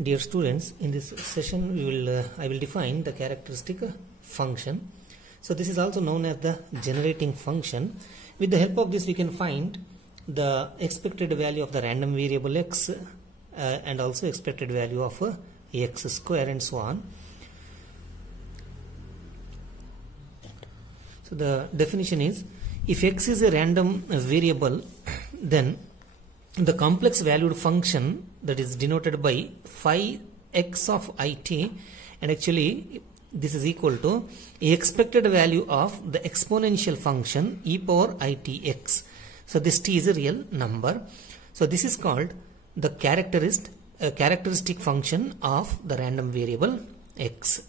Dear students, in this session I will define the characteristic function. So this is also known as the generating function. With the help of this we can find the expected value of the random variable x and also expected value of x square and so on. So the definition is, if x is a random variable, then the complex valued function that is denoted by phi x of it, and actually this is equal to the expected value of the exponential function e power itx. So this t is a real number. So this is called the characteristic function of the random variable x.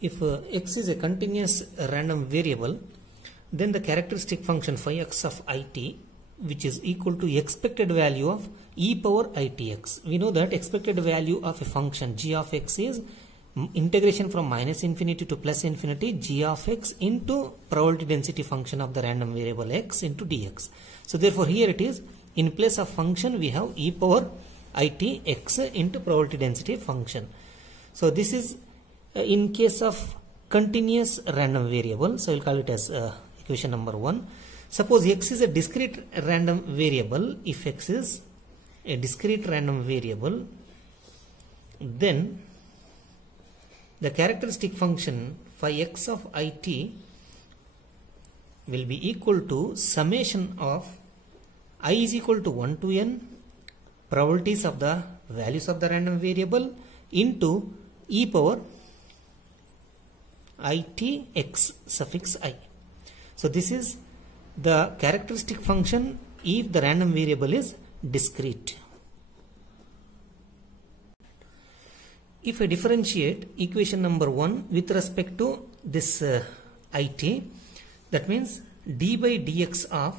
If x is a continuous random variable, then the characteristic function phi x of it, which is equal to expected value of e power itx. We know that expected value of a function g of x is integration from minus infinity to plus infinity g of x into probability density function of the random variable x into dx. So therefore here it is, in place of function we have e power itx into probability density function. So this is in case of continuous random variable, so we'll call it as equation number 1. Suppose x is a discrete random variable. If x is a discrete random variable, then the characteristic function phi x of it will be equal to summation of I is equal to 1 to n probabilities of the values of the random variable into e power itx suffix I. So this is the characteristic function if the random variable is discrete. If I differentiate equation number 1 with respect to this it, that means d by dx of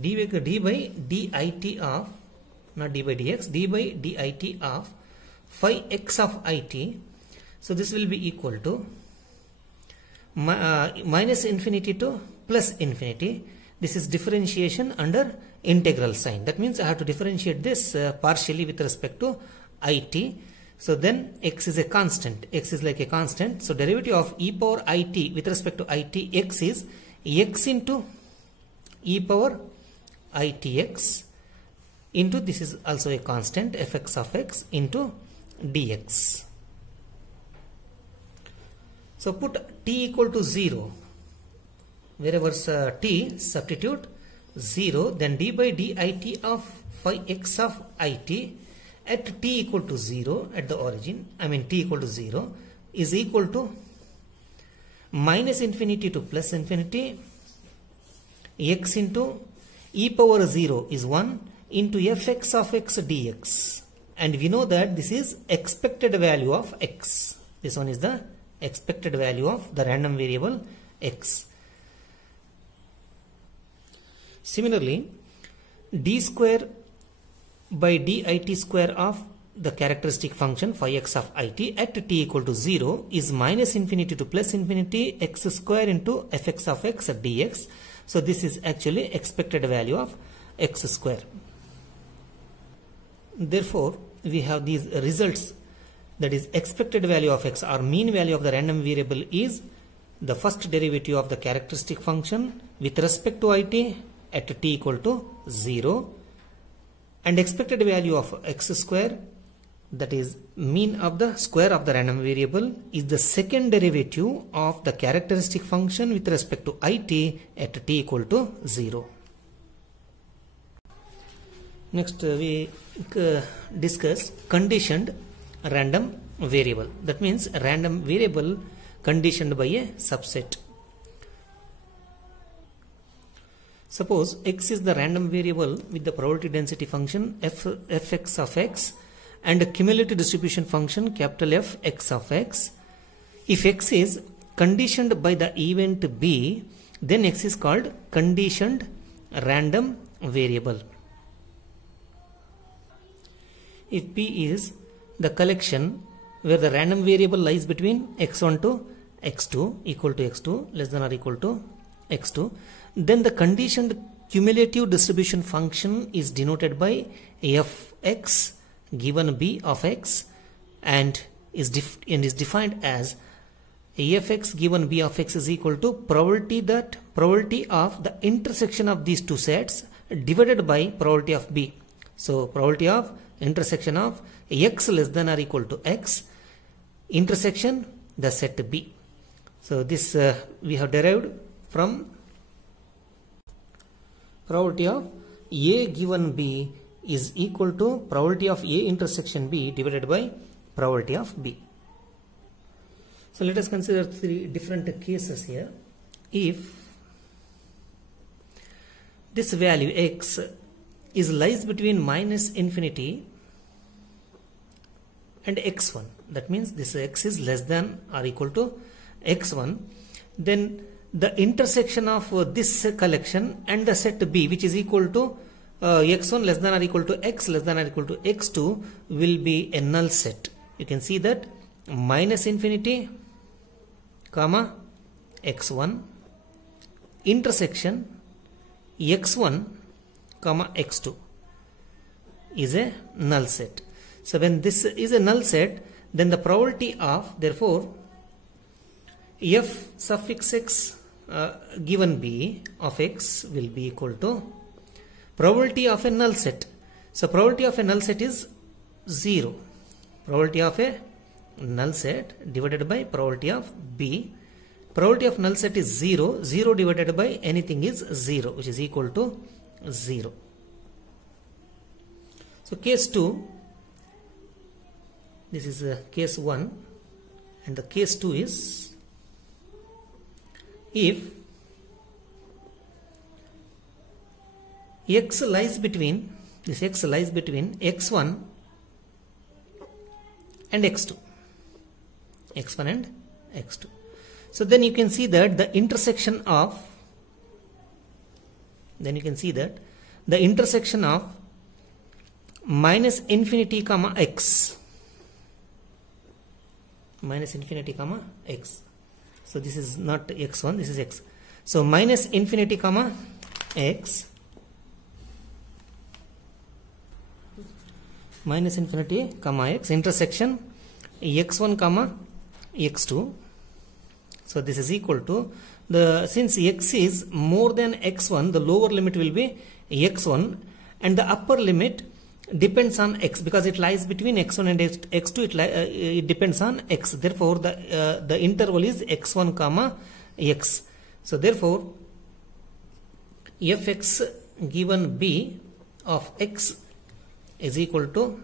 d by dit of, not d by dx, d by dit of phi x of it. So this will be equal to minus infinity to plus infinity. This is differentiation under integral sign. That means I have to differentiate this partially with respect to it. So then x is a constant. X is like a constant. So derivative of e power it with respect to itx is x into e power itx into, this is also a constant, fx of x into dx. So put t equal to 0, wherever t substitute 0, then d by dit of phi x of it at t equal to 0 at the origin, t equal to 0 is equal to minus infinity to plus infinity x into e power 0 is 1 into fx of x dx, and we know that this is expected value of x. This one is the expected value of the random variable x. Similarly, d square by dit square of the characteristic function phi x of it at t equal to 0 is minus infinity to plus infinity x square into fx of x dx. So this is actually expected value of x square. Therefore, we have these results, that is expected value of x or mean value of the random variable is the first derivative of the characteristic function with respect to it at t equal to 0, and expected value of x square, that is mean of the square of the random variable, is the second derivative of the characteristic function with respect to it at t equal to 0. Next we discuss conditioned random variable. That means a random variable conditioned by a subset. Suppose x is the random variable with the probability density function fx of x and a cumulative distribution function capital F x of x. If x is conditioned by the event b, then x is called conditioned random variable. If b is the collection where the random variable lies between x1 to x2 equal to x2 less than or equal to x2, then the conditioned cumulative distribution function is denoted by fx given b of x and is defined as fx given b of x is equal to probability of the intersection of these two sets divided by probability of b. So probability of intersection of x less than or equal to x intersection the set b. So this we have derived from probability of a given b is equal to probability of a intersection b divided by probability of b. So let us consider three different cases here. If this value x is lies between minus infinity and x1, that means this x is less than or equal to x1, then the intersection of this collection and the set b, which is equal to x1 less than or equal to x less than or equal to x2, will be a null set. You can see that minus infinity comma x1 intersection x1 comma x2 is a null set. So when this is a null set, then the probability of, therefore, f suffix x given b of x will be equal to probability of a null set. So probability of a null set is 0. Probability of a null set divided by probability of b. Probability of null set is 0. 0 divided by anything is 0, which is equal to 0. So case 2, this is case 1, and the case 2 is if x lies between x1 and x2, x1 and x2. So then you can see that the intersection of minus infinity comma x. So this is not x1, this is x. So minus infinity comma x, intersection x1 comma x2. So this is equal to since x is more than x1, the lower limit will be x1 and the upper limit depends on x, because it lies between x1 and x2. It depends on x. Therefore the interval is x1 comma x. So therefore fx given b of x is equal to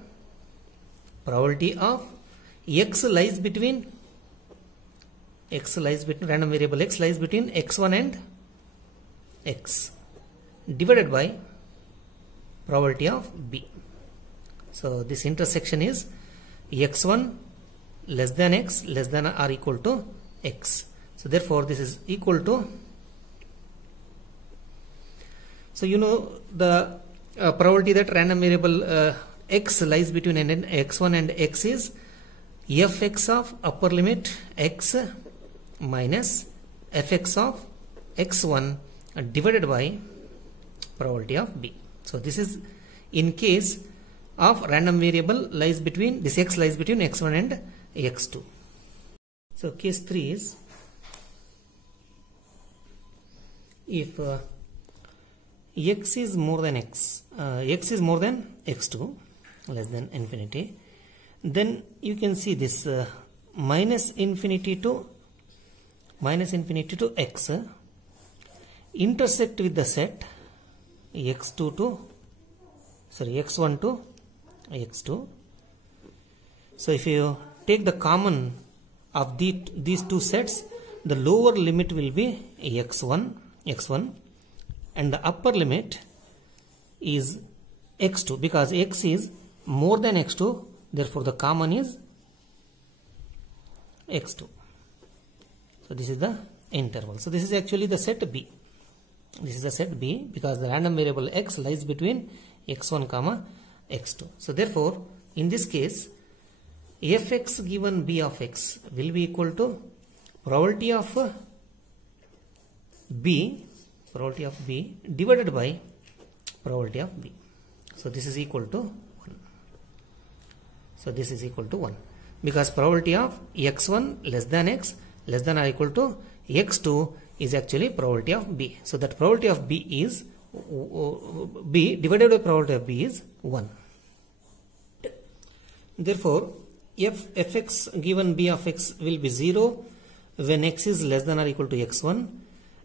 probability of x lies between random variable x lies between x1 and x divided by probability of b. So this intersection is x1 less than x less than or equal to x. So therefore this is equal to, so you know the probability that random variable x lies between x1 and x is fx of upper limit x minus fx of x1 divided by probability of b. So this is in case of random variable lies between, this x lies between x1 and x2. So case 3 is if x is more than x2 less than infinity, then you can see this minus infinity to x intersect with the set x1 to x2. So if you take the common of these two sets, the lower limit will be x1 and the upper limit is x2, because x is more than x2, therefore the common is x2. So this is the interval. So this is actually the set B. This is the set B because the random variable x lies between x1 comma x2. So therefore in this case fx given b of x will be equal to probability of b probability of B divided by probability of B. So this is equal to 1. So this is equal to 1 because probability of x1 less than x less than or equal to x2 is actually probability of B. So that probability of B is B divided by probability of B is 1. Therefore, if fx given B of x will be 0 when x is less than or equal to x1,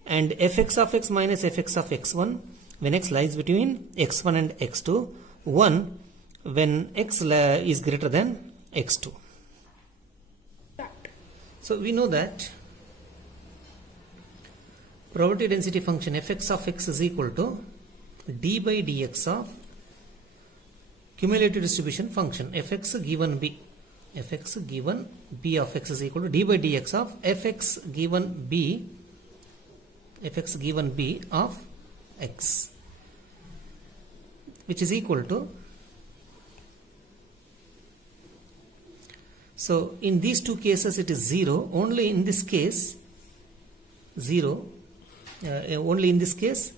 and fx of x minus fx of x1 when x lies between x1 and x2, 1 when x is greater than x2. So we know that probability density function fx of x is equal to d by dx of cumulative distribution function fx given b. Fx given b of x is equal to d by dx of fx given b of x, which is equal to, so in these two cases it is 0, only in this case 0, only in this case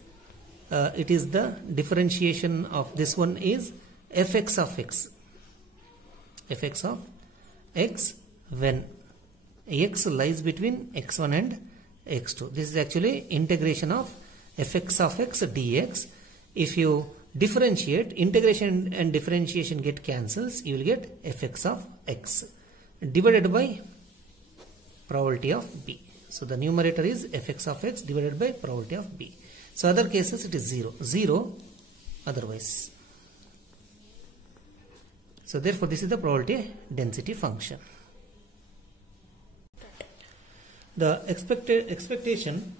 it is the differentiation of this one is fx of x when x lies between x1 and x2. This is actually integration of fx of x dx. If you differentiate, integration and differentiation get cancels, you will get fx of x divided by probability of b. So the numerator is fx of x divided by probability of b. So other cases it is 0 otherwise. So therefore this is the probability density function. The expectation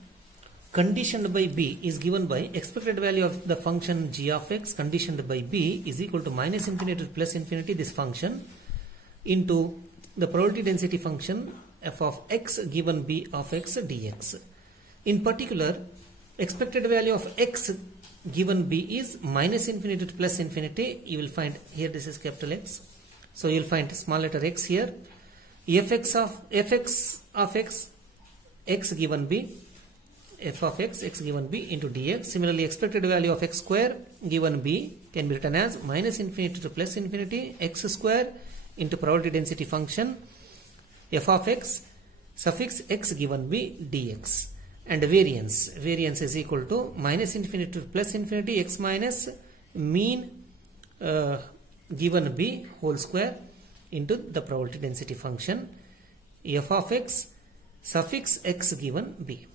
conditioned by b is given by expected value of the function g of x conditioned by b is equal to minus infinity to plus infinity, this function, into the probability density function f of x given b of x dx. In particular, expected value of x given b is minus infinity to plus infinity. You will find here this is capital X. So you will find small letter x here. fx of x given b, f of x given b into dx. Similarly, expected value of x square given b can be written as minus infinity to plus infinity x square into probability density function f of x suffix x given b dx. And variance is equal to minus infinity to plus infinity x minus mean given b whole square into the probability density function f of x suffix x given b.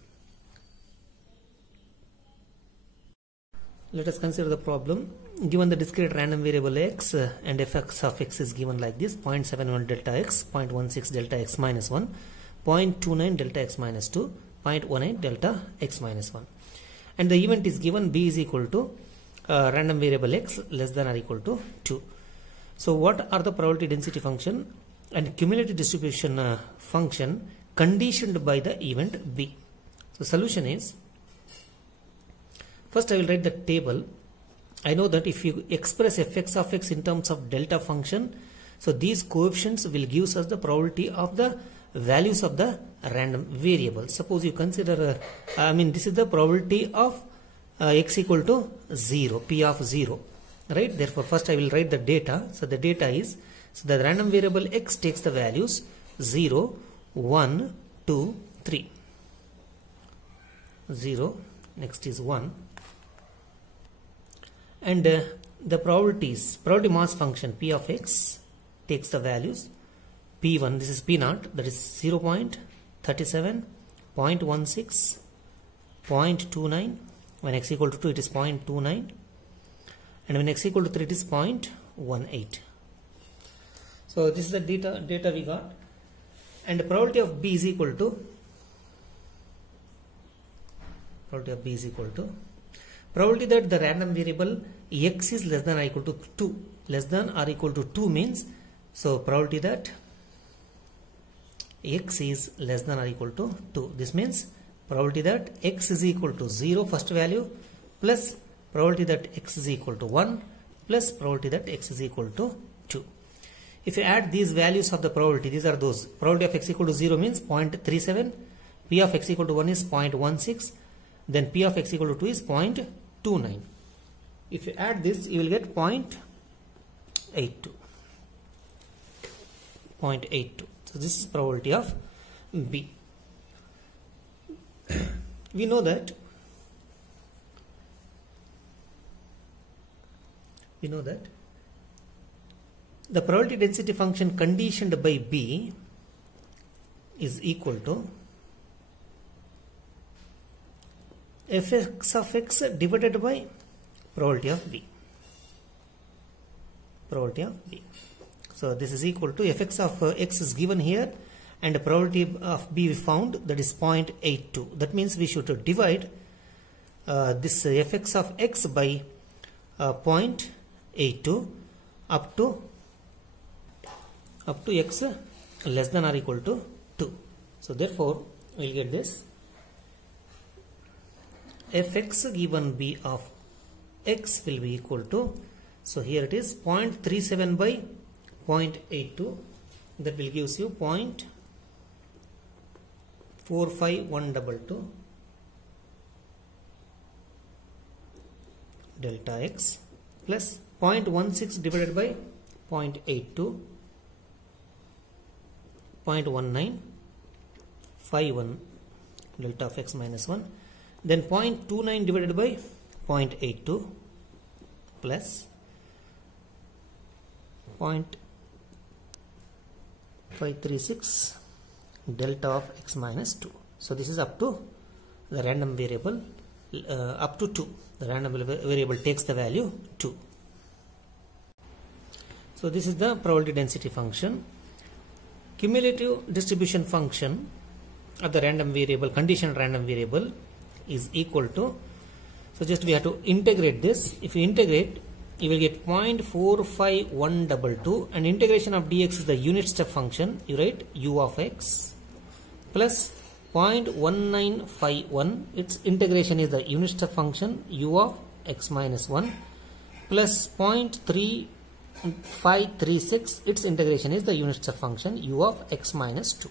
Let us consider the problem. Given the discrete random variable x and fx of x is given like this: 0.71 delta x, 0.16 delta x minus 1, 0.29 delta x minus 2, 0.18 delta x minus 1, and the event is given b is equal to random variable x less than or equal to 2. So what are the probability density function and cumulative distribution function conditioned by the event b? So solution is, first I will write the table. I know that if you express fx of x in terms of delta function, so these coefficients will give us the probability of the values of the random variable. Suppose you consider, this is the probability of x equal to 0, p of 0, right? Therefore, first I will write the data. So the data is, so the random variable x takes the values 0, 1, 2, 3. 0, next is 1. And the probability mass function p of x takes the values p1, this is p0, that is 0.37, 0.16, 0.29. When x equal to 2 it is 0.29, and when x equal to 3 it is 0.18. So this is the data we got, and the probability of b is equal to probability that the random variable x is less than or equal to 2. Less than or equal to 2 means, so probability that x is less than or equal to 2. This means probability that x is equal to 0 first value plus probability that x is equal to 1 plus probability that x is equal to 2. If you add these values of the probability, these are those. Probability of x equal to 0 means 0.37, p of x equal to 1 is 0.16, then p of x equal to 2 is 0.29. If you add this, you will get 0.82. 0.82. So this is probability of B. We know that the probability density function conditioned by B is equal to fx of x divided by probability of B. Probability of B. So this is equal to fx of x is given here, and the probability of B we found, that is 0.82. That means we should divide this fx of x by 0.82 up to x less than or equal to 2. So therefore we will get this fx given B of x will be equal to, so here it is 0.37 by 0.82, that will gives you 0.45122 delta x plus 0.16 divided by 0.82, 0.1951 delta of x minus 1, then 0.29 divided by 0.82 plus 0.536 delta of x minus 2. So this is up to the random variable up to 2. The random variable takes the value 2. So this is the probability density function. Cumulative distribution function of the random variable, conditional random variable, is equal to, so just we have to integrate this. If you integrate, you will get 0.45122, and integration of dx is the unit step function. You write u of x plus 0.1951, its integration is the unit step function u of x minus 1 plus 0.3536, its integration is the unit step function u of x minus 2.